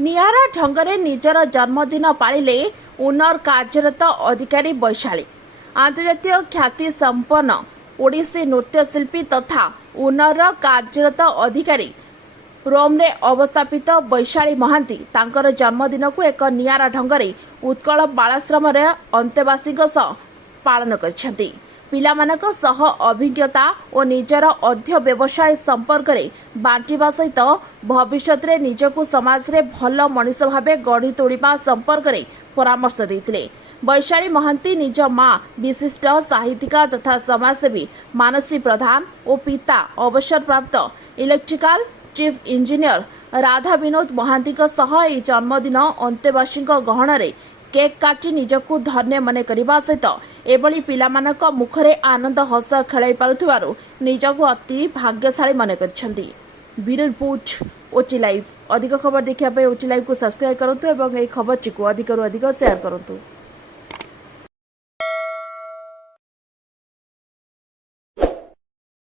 निआरा ढंगरे निजर जन्मदिन पालिले उन्नर कार्यरत अधिकारी वैशाली। आंतर्जातीय ख्याति संपन्न ओडिसी नृत्यशिल्पी तथा उन्नर कार्यरत अधिकारी रोम रे अवस्थापित वैशाली महांती तांकर जन्मदिन को एक निआरा ढंगरे उत्कल बालाश्रम रे अंतेवासी पालन करछंती। पिलामानक सह अभिज्ञता और निजर अध्य व्यवसाय संपर्क रे बांटिबा सहित भविष्यत रे निजकु समाज रे भल मनीष भाबे गढ़ी तोड़िबा संपर्क रे परामर्श देथिले। वैशाली महांती निज मां विशिष्ट साहित्यिका तथा समाजसेवी मानसी प्रधान और पिता अवसर प्राप्त electrical chief engineer Radha Vinod Mahanty सह एही जन्मदिन अंतेवासी गहन रे केक काटी निजकु धन्य मन करने सहित एभली पिलामानक मुखरे आनंद हस खेलाई पारुथिबारु निजकु अति भाग्यशाली मन करछंती। Bureau report OT live. अधिक खबर देखिया पे ओटी लाइव को सब्सक्राइब करंतु एवं एही खबर को अधिक शेयर करंतु।